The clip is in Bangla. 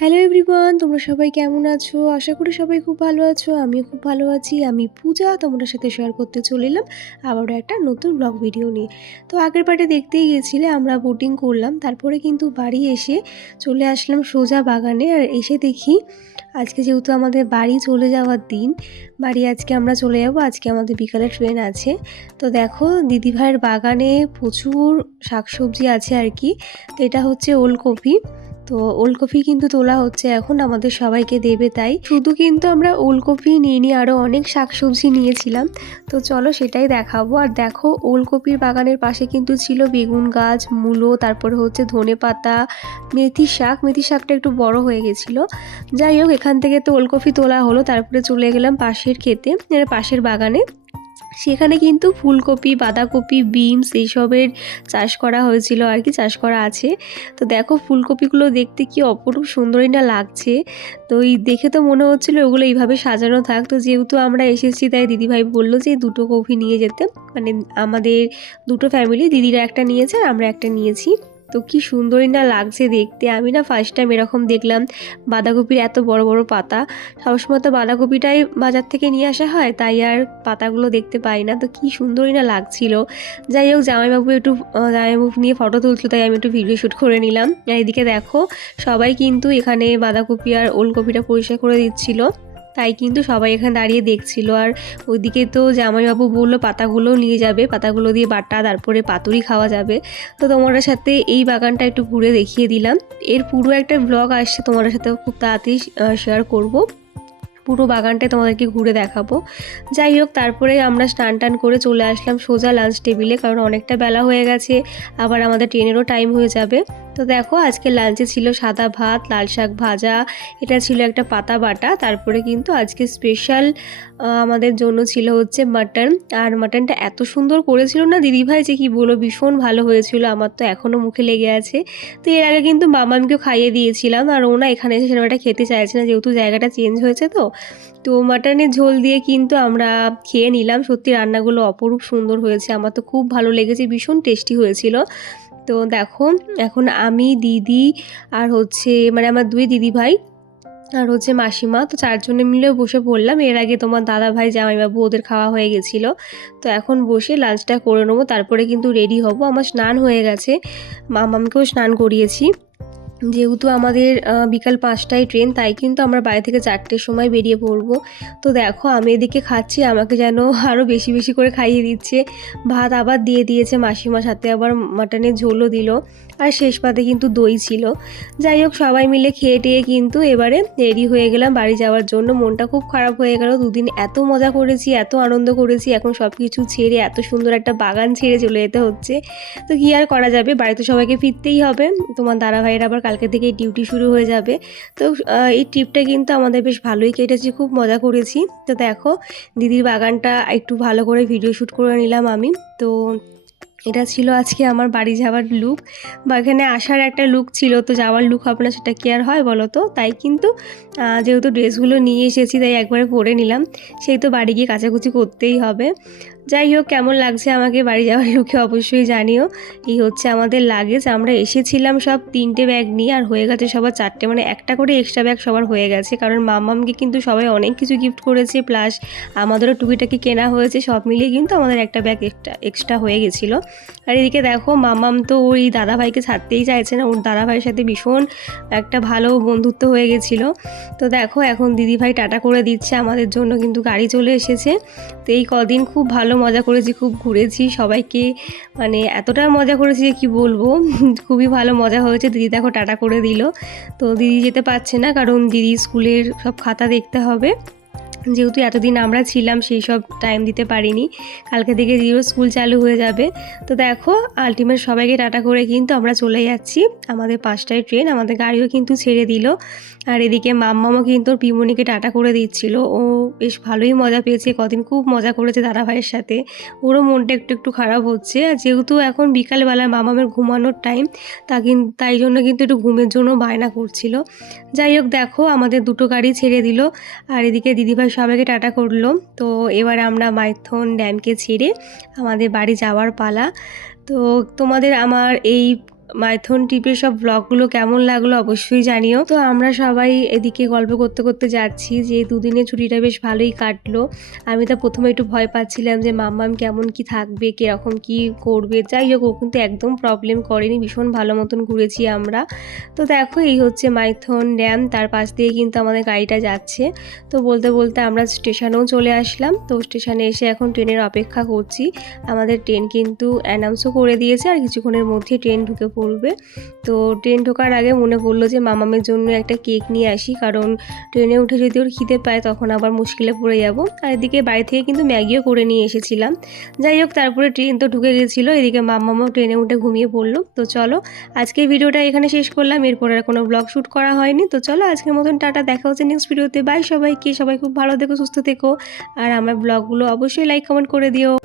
হ্যালো এভরিওয়ান তোমরা সবাই কেমন আছো? আশা করি সবাই খুব ভালো আছো, আমিও খুব ভালো আছি। আমি পূজা, তোমাদের সাথে শেয়ার করতে চলে এলাম আবারও একটা নতুন ব্লগ ভিডিও নিয়ে। তো আগের পার্টে দেখতেই গেছিলে, আমরা বোটিং করলাম, তারপরে কিন্তু বাড়ি এসে চলে আসলাম সোজা বাগানে আর এসে দেখি আজকে যেহেতু আমাদের বাড়ি চলে যাওয়ার দিন, বাড়ি আজকে আমরা চলে যাব, আজকে আমাদের বিকালে ট্রেন আছে। তো দেখো, দিদিভাইয়ের বাগানে প্রচুর শাকসবজি আছে আর কি, তো এটা হচ্ছে ওলকপি। তো ওলকপি কিন্তু তোলা হচ্ছে এখন, আমাদের সবাইকে দেবে তাই। শুধু কিন্তু আমরা ওলকপি নিয়ে আরও অনেক শাকসবজি নিয়েছিলাম। তো চলো সেটাই দেখাবো। আর দেখো, ওলকপির বাগানের পাশে কিন্তু ছিল বেগুন গাছ, মূলো, তারপরে হচ্ছে ধনে পাতা, মেথি শাক। মেথি শাকটা একটু বড় হয়ে গেছিল। যাই হোক, এখান থেকে তো ওলকপি তোলা হলো, তারপরে চলে গেলাম পাশের খেতে পাশের বাগানে। সেখানে কিন্তু ফুলকপি, বাঁধাকপি, বিনস এইসবের চাষ করা হয়েছিল আর কি, চাষ করা আছে। তো দেখো ফুলকপিগুলো দেখতে কি অপরূপ সুন্দরই না লাগছে। তো এই দেখে তো মনে হচ্ছিল ওগুলো এইভাবে সাজানো থাক। তো যেহেতু আমরা এসেছি, তাই দিদিভাই বলল যে দুটো কপি নিয়ে যেতে। মানে আমাদের দুটো ফ্যামিলি দিদিরা একটা নিয়েছে আর আমরা একটা নিয়েছি। তো কি সুন্দরই না লাগছে দেখতে। আমি না ফার্স্ট টাইম এরকম দেখলাম বাঁধাকপির এত বড় বড় পাতা। সবসময় তো বাঁধাকপিটাই বাজার থেকে নিয়ে আসা হয়, তাই আর পাতাগুলো দেখতে পাই না। তো কি সুন্দরই না লাগছিল। যাই হোক, জামাইবাবু একটু জামাইবাবু নিয়ে ফটো তুলছিল, তাই আমি একটু ভিডিও শ্যুট করে নিলাম। এদিকে দেখো, সবাই কিন্তু এখানে বাঁধাকপি আর ওলকপিটা পরিষ্কার করে দিচ্ছিল। তাই কিন্তু সবাই এখানে দাঁড়িয়ে দেখছিল। আর ওইদিকে তো জামাইবাবু বলল পাতাগুলো নিয়ে যাবে, পাতাগুলো দিয়ে বাটা, তারপরে পাতুরি খাওয়া যাবে। তো তোমাদের সাথে এই বাগানটা একটু ঘুরে দেখিয়ে দিলাম। এর পুরো একটা ব্লগ আসছে তোমাদের সাথে খুব তাড়াতাড়ি শেয়ার করব। পুরো বাগানটাই তোমাদেরকে ঘুরে দেখাবো। যাই হোক, তারপরে আমরা স্নান টান করে চলে আসলাম সোজা লাঞ্চ টেবিলে কারণ অনেকটা বেলা হয়ে গেছে, আবার আমাদের ট্রেনেরও টাইম হয়ে যাবে। তো দেখো, আজকে লাঞ্চে ছিল সাদা ভাত, লাল শাক ভাজা, এটা ছিল একটা পাতা বাটা, তারপরে কিন্তু আজকে স্পেশাল আমাদের জন্য ছিল হচ্ছে মাটন আর মাটনটা এত সুন্দর করেছিল না? দিদিভাই যে কি বলো, ভীষণ ভালো হয়েছিল, আমার তো এখনও মুখে লেগে আছে। তো এর আগে কিন্তু মামামকেও খাইয়ে দিয়েছিলাম, আর ও না এখানে এসে সেরকম একটা খেতে চাইছে না, যেহেতু জায়গাটা চেঞ্জ হয়েছে তো। তো মাটনের ঝোল দিয়ে কিন্তু আমরা খেয়ে নিলাম, সত্যি রান্নাগুলো অপরূপ সুন্দর হয়েছে, আমার তো খুব ভালো লেগেছে, ভীষণ টেস্টি হয়েছিল। তো দেখো এখন আমি দিদি আর হচ্ছে মানে আমার দুই দিদি ভাই আর হচ্ছে মাসিমা তো চারজনে মিলে বসে পড়লাম। এর আগে তোমার দাদা ভাই জামাইবাবু ওদের খাওয়া হয়ে গেছিল। তো এখন বসে লাঞ্চটা করে নেব তারপরে কিন্তু রেডি হব। আমার স্নান হয়ে গেছে মামামকেও স্নান করিয়েছি। যেহেতু আমাদের বিকাল পাঁচটায় ট্রেন, তাই কিন্তু আমরা বাড়ি থেকে চারটের সময় বেরিয়ে পড়ব। তো দেখো, আমি এদিকে খাচ্ছি, আমাকে যেন আরও বেশি বেশি করে খাইয়ে দিচ্ছে। ভাত আবার দিয়ে দিয়েছে মাসিমার সাথে আবার মাটনের ঝোলও দিল। আর শেষ পাতে কিন্তু দই ছিল। যাই হোক, সবাই মিলে খেয়ে টেয়ে কিন্তু এবারে রেডি হয়ে গেলাম বাড়ি যাওয়ার জন্য। মনটা খুব খারাপ হয়ে গেল, দুদিন এত মজা করেছি, এত আনন্দ করেছি, এখন সব কিছু ছেড়ে এত সুন্দর একটা বাগান ছেড়ে চলে যেতে হচ্ছে। তো কী আর করা যাবে? বাড়িতে সবাইকে ফিরতেই হবে। তোমার দাদা ভাইয়ের আবার কালকে থেকে ডিউটি শুরু হয়ে যাবে। তো এই ট্রিপটা কিন্তু আমাদের বেশ ভালোই কেটেছে, খুব মজা করেছি। তো দেখো, দিদির বাগানটা একটু ভালো করে ভিডিও শ্যুট করে নিলাম আমি। তো, এটা ছিল আজকে আমার বাড়ি যাওয়ার লুক বা এখানে আসার একটা লুক ছিল, তো যাওয়ার লুক হবে না, সেটা কি আর হয় বলো তো? তাই কিন্তু যেহেতু ড্রেসগুলো নিয়ে এসেছি, তাই একবারে পরে নিলাম। সেই তো বাড়ি গিয়ে কাচাকুচি করতেই হবে। যাই হোক, কেমন লাগছে আমাকে বাড়ি যাওয়ার লুকে অবশ্যই জানিও। এই হচ্ছে আমাদের লাগেজ আমরা এসেছিলাম সব তিনটে ব্যাগ নিয়ে আর হয়ে গেছে সবার চারটে মানে একটা করে এক্সট্রা ব্যাগ সবার হয়ে গেছে, কারণ মামামকে কিন্তু সবাই অনেক কিছু গিফট করেছে প্লাস আমাদেরও টুকিটাকি কেনা হয়েছে, সব মিলিয়ে কিন্তু আমাদের একটা ব্যাগ এক্সট্রা এক্সট্রা হয়ে গেছিল। আর এদিকে দেখো মামাম তো ওই দাদাভাইকে ছাড়তেই চাইছে না, ওর দাদাভাইয়ের সাথে ভীষণ একটা ভালো বন্ধুত্ব হয়ে গেছিল। তো দেখো, এখন দিদিভাই টাটা করে দিচ্ছে, আমাদের জন্য কিন্তু গাড়ি চলে এসেছে। তো এই কদিন খুব ভালো মজা করেছি, খুব ঘুরেছি। সবাইকে মানে এতটা মজা করেছি যে কী বলব? খুবই ভালো মজা হয়েছে। দিদি দেখো টাটা করে দিল। তো দিদি যেতে পারছে না, কারণ দিদি স্কুলের সব খাতা দেখতে হবে। যেহেতু এতদিন আমরা ছিলাম, সেই সব টাইম দিতে পারিনি। কালকে থেকে দিদিরও স্কুল চালু হয়ে যাবে। তো দেখো আলটিমেট সবাইকে টাটা করে কিন্তু আমরা চলে যাচ্ছি। আমাদের পাঁচটায় ট্রেন আমাদের গাড়িও কিন্তু ছেড়ে দিল। আর এদিকে মাম্মামও কিন্তু পিমনিকে টাটা করে দিচ্ছিল। ও বেশ ভালোই মজা পেয়েছে, কদিন খুব মজা করেছে দাদা ভাইয়ের সাথে। ওরও মনটা একটু একটু খারাপ হচ্ছে। আর যেহেতু এখন বিকালবেলা মামামের ঘুমানোর টাইম তা কিন্তু তাই জন্য কিন্তু একটু ঘুমের জন্য বায়না করছিল। যাই হোক, দেখো, আমাদের দুটো গাড়ি ছেড়ে দিল। আর এদিকে দিদিভাই সবাইকে টাটা করল। তো এবার আমরা মাইথন ড্যামকে ছেড়ে আমাদের বাড়ি যাওয়ার পালা। তো তোমাদের আমার এই মাইথন টিপের সব ব্লগগুলো কেমন লাগল অবশ্যই জানিও। তো আমরা সবাই এদিকে গল্প করতে করতে যাচ্ছি যে দুদিনের ছুটিটা বেশ ভালোই কাটলো। আমি তো প্রথমে একটু ভয় পাচ্ছিলাম যে মাম্মাম কেমন কি থাকবে, কীরকম কি করবে। যাই হোক ও কিন্তু একদম প্রবলেম করেনি। ভীষণ ভালো মতন ঘুরেছি আমরা। তো দেখো, এই হচ্ছে মাইথন ড্যাম তার পাশ দিয়ে কিন্তু আমাদের গাড়িটা যাচ্ছে। তো বলতে বলতে আমরা স্টেশনেও চলে আসলাম। তো স্টেশনে এসে এখন ট্রেনের অপেক্ষা করছি। আমাদের ট্রেন কিন্তু অ্যানাউন্সও করে দিয়েছে। আর কিছুক্ষণের মধ্যে ট্রেন ঢুকে পড়বে তো ট্রেন ঢোকার আগে মনে পড়ল যে মামামের জন্য একটা কেক নিয়ে আসি, কারণ ট্রেনে উঠে যদি ওর খিদে পায় তখন আবার মুশকিলে পড়ে যাব। আর এদিকে বাড়ি থেকে কিন্তু ম্যাগিও করে নিয়ে এসেছিলাম। যাই হোক, তারপরে ট্রেন তো ঢুকে গেছিল, এদিকে মামামাও ট্রেনে উঠে ঘুমিয়ে পড়ল। তো চলো, আজকের ভিডিওটা এখানে শেষ করলাম। এরপর আর কোনো ব্লগ শ্যুট করা হয়নি। তো চলো, আজকের মতন টাটা, দেখা হচ্ছে নেক্সট ভিডিওতে বাই সবাইকে, সবাই খুব ভালো থেকো, সুস্থ থেকো। আর আমার ব্লগগুলো অবশ্যই লাইক কমেন্ট করে দিও।